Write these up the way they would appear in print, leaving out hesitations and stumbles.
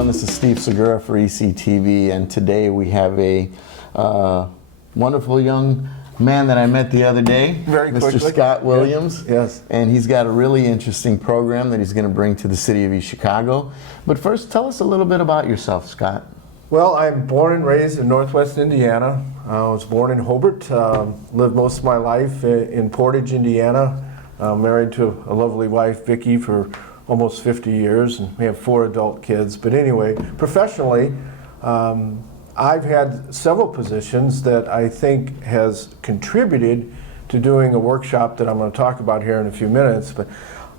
everyone. This is Steve Segura for ECTV, and today we have a wonderful young man that I met the other day, Mr. Scott Williams. Yes. And he's got a really interesting program that he's going to bring to the city of East Chicago. But first, tell us a little bit about yourself, Scott. Well, I'm born and raised in Northwest Indiana. I was born in Hobart, lived most of my life in Portage, Indiana. Married to a lovely wife, Vicki, for almost 50 years, and we have 4 adult kids. But anyway, professionally, I've had several positions that I think has contributed to doing a workshop that I'm going to talk about here in a few minutes. But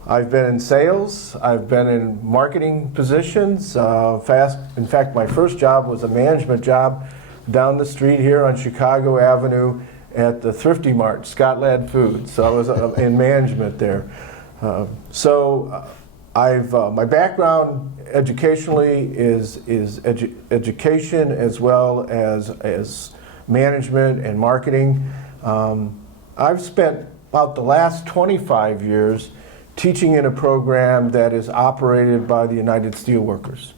I've been in sales, I've been in marketing positions. In fact, my first job was a management job down the street here on Chicago Avenue at the Thrifty Mart, Scott Foods. So I was in management there. My background educationally is education as well as management and marketing. I've spent about the last 25 years teaching in a program that is operated by the United Steelworkers.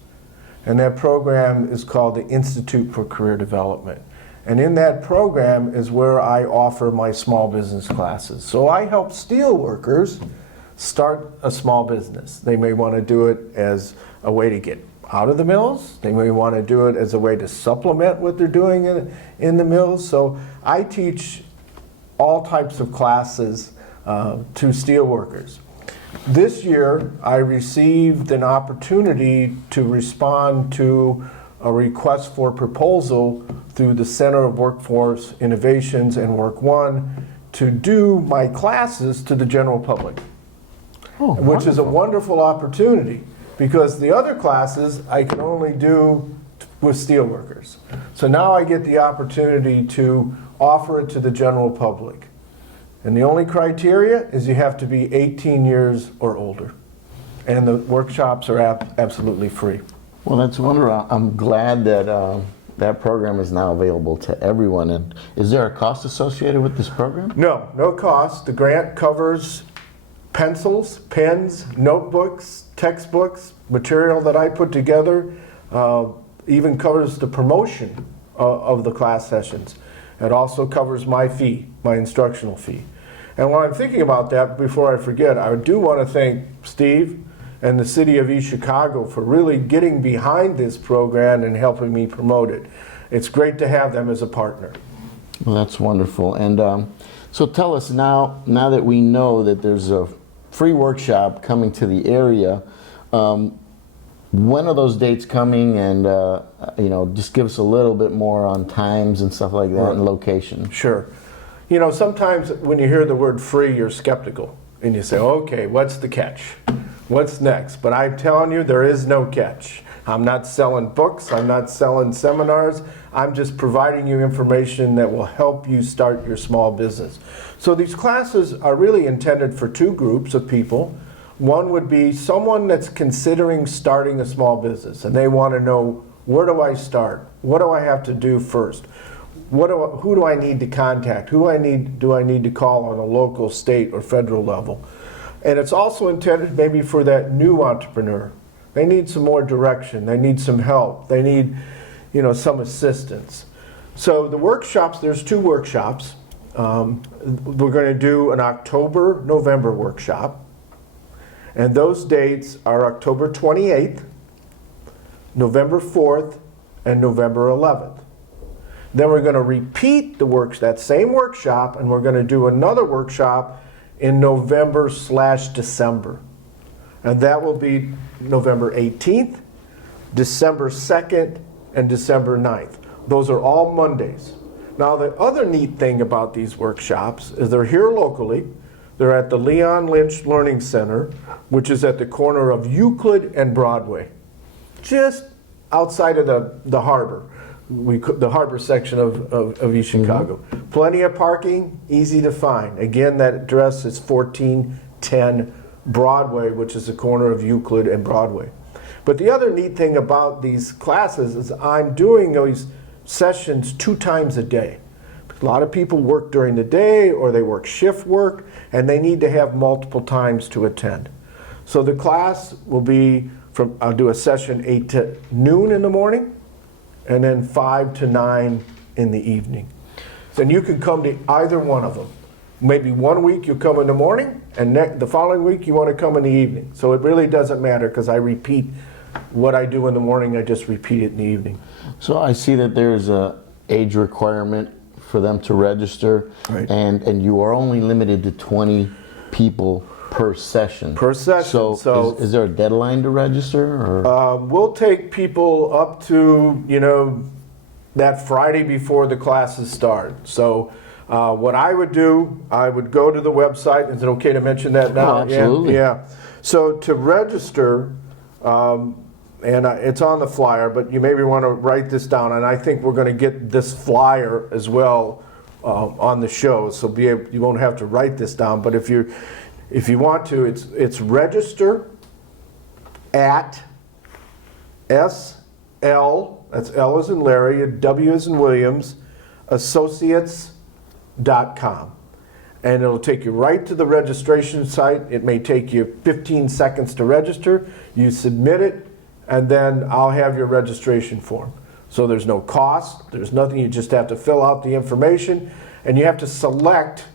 And that program is called the Institute for Career Development. And in that program is where I offer my small business classes. So I help steelworkers start a small business. They may want to do it as a way to get out of the mills. They may want to do it as a way to supplement what they're doing in the mills. So I teach all types of classes to steelworkers. This year, I received an opportunity to respond to a request for proposal through the Center of Workforce Innovations and Work One to do my classes to the general public. Oh, which is a wonderful opportunity, because the other classes I can only do with steelworkers. So now I get the opportunity to offer it to the general public. And the only criteria is you have to be 18 years or older. And the workshops are absolutely free. Well, that's wonderful. I'm glad that that program is now available to everyone. And is there a cost associated with this program? No cost. The grant covers pencils, pens, notebooks, textbooks, material that I put together, even covers the promotion of the class sessions. It also covers my fee, my instructional fee. And when I'm thinking about that, before I forget, I do want to thank Steve and the city of East Chicago for really getting behind this program and helping me promote it. It's great to have them as a partner. Well, that's wonderful. And so tell us now that we know that there's a free workshop coming to the area, when are those dates coming? And just give us a little bit more on times and stuff like that, right, and location. Sure. Sometimes when you hear the word free, you're skeptical and you say, okay, what's the catch? What's next? But I'm telling you, there is no catch. I'm not selling books, I'm not selling seminars, I'm just providing you information that will help you start your small business. So these classes are really intended for 2 groups of people. One would be someone that's considering starting a small business and they want to know, where do I start? What do I have to do first? Who do I need to contact? Do I need to call on a local, state, or federal level? And it's also intended maybe for that new entrepreneur. They need some more direction. They need some help. They need, some assistance. So the workshops, there's 2 workshops. We're going to do an October-November workshop. And those dates are October 28th, November 4th, and November 11th. Then we're going to repeat that same workshop, and we're going to do another workshop in November/December. And that will be November 18th, December 2nd, and December 9th. Those are all Mondays. Now, the other neat thing about these workshops is they're here locally. They're at the Leon Lynch Learning Center, which is at the corner of Euclid and Broadway, just outside of the harbor. The harbor section of East Chicago. Mm-hmm. Plenty of parking, easy to find. Again, that address is 1410 Broadway, which is the corner of Euclid and Broadway. But the other neat thing about these classes is I'm doing these sessions 2 times a day. A lot of people work during the day or they work shift work and they need to have multiple times to attend. So the class will be I'll do a session 8 to noon in the morning, and then 5 to 9 in the evening. Then you can come to either one of them. Maybe one week you come in the morning, and the following week you want to come in the evening. So it really doesn't matter, because I repeat what I do in the morning, I just repeat it in the evening. So I see that there's a age requirement for them to register, right. and you are only limited to 20 people per session. Per session. So is there a deadline to register? Or? We'll take people up to, that Friday before the classes start. So what I would do, I would go to the website. Is it okay to mention that now? Oh, absolutely. Yeah. So to register, and it's on the flyer, but you maybe want to write this down, and I think we're going to get this flyer as well on the show, so you won't have to write this down. But if you want to, it's register at S.L. That's L as in Larry, W as in Williams, Associates.com. And it'll take you right to the registration site. It may take you 15 seconds to register. You submit it, and then I'll have your registration form. So there's no cost, there's nothing, you just have to fill out the information, and you have to select,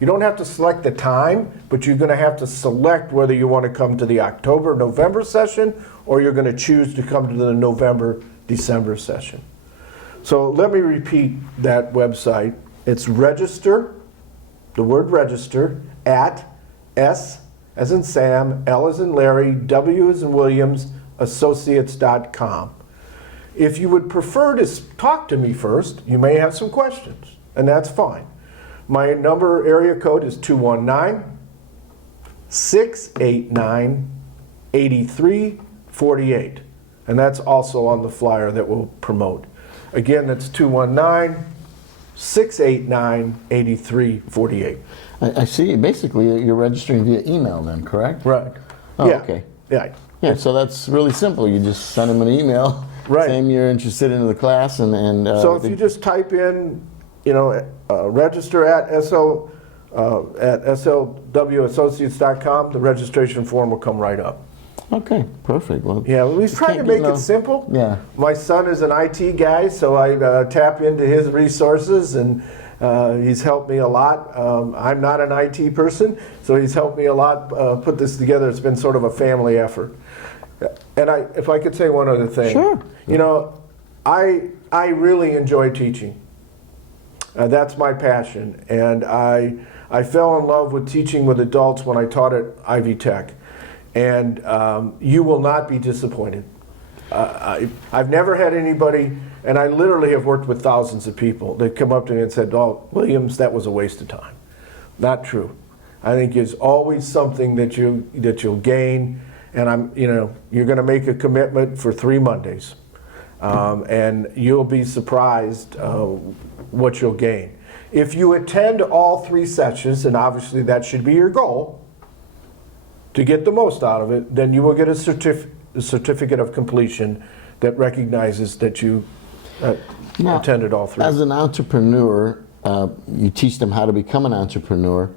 you don't have to select the time, but you're gonna have to select whether you wanna come to the October, November session, or you're gonna choose to come to the November, December session. So let me repeat that website. It's register, the word register, at S as in Sam, L as in Larry, W as in Williams, Associates.com. If you would prefer to talk to me first, you may have some questions, and that's fine. My area code is 219-689-8348, and that's also on the flyer that we'll promote. Again, that's 219-689-8348. I see. Basically, you're registering via email then, correct? Right. Oh, yeah. okay. Yeah. Yeah, so that's really simple. You just send them an email, right. saying you're interested in the class, and so if you just type in, register at slwassociates.com, the registration form will come right up. Okay, perfect. Well, yeah, we try to make it simple. Yeah. My son is an IT guy, so I tap into his resources, and he's helped me a lot. I'm not an IT person, so he's helped me a lot put this together. It's been sort of a family effort. And if I could say one other thing. Sure. I really enjoy teaching. That's my passion. And I fell in love with teaching with adults when I taught at Ivy Tech. And you will not be disappointed. I've never had anybody, and I literally have worked with thousands of people that come up to me and said, "Oh, Williams, that was a waste of time." Not true. I think there's always something that you'll gain, and you're going to make a commitment for 3 Mondays, and you'll be surprised what you'll gain. If you attend all 3 sessions, and obviously that should be your goal, to get the most out of it, then you will get a certificate of completion that recognizes that you attended all 3. As an entrepreneur, you teach them how to become an entrepreneur.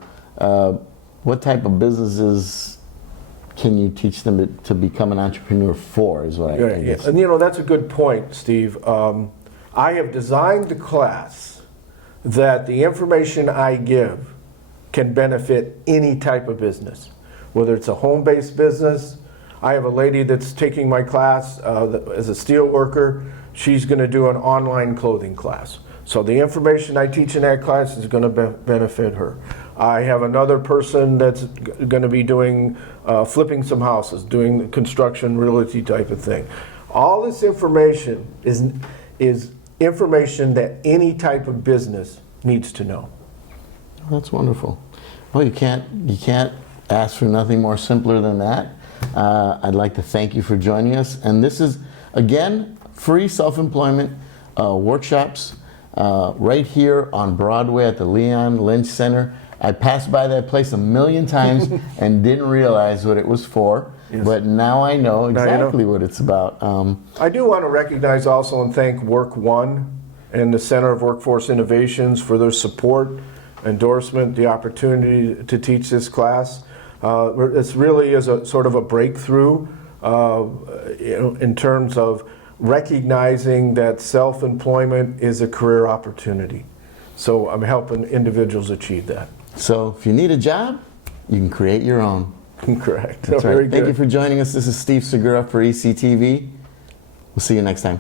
What type of businesses can you teach them to become an entrepreneur for, is what I guess. And that's a good point, Steve. I have designed the class that the information I give can benefit any type of business. Whether it's a home-based business. I have a lady that's taking my class as a steel worker. She's going to do an online clothing class. So the information I teach in that class is going to benefit her. I have another person that's going to be doing flipping some houses, doing construction, realty type of thing. All this information is information that any type of business needs to know. That's wonderful. Well, you can't ask for nothing more simpler than that. I'd like to thank you for joining us. And this is, again, free self-employment workshops right here on Broadway at the Leon Lynch Center. I passed by that place a million times and didn't realize what it was for, but now I know exactly what it's about. I do want to recognize also and thank Work One and the Center of Workforce Innovations for their support, endorsement, the opportunity to teach this class. This really is a sort of a breakthrough in terms of recognizing that self-employment is a career opportunity. So I'm helping individuals achieve that. So if you need a job, you can create your own. Correct. That's Very right. Thank good. you for joining us. This is Steve Segura for ECTV. We'll see you next time.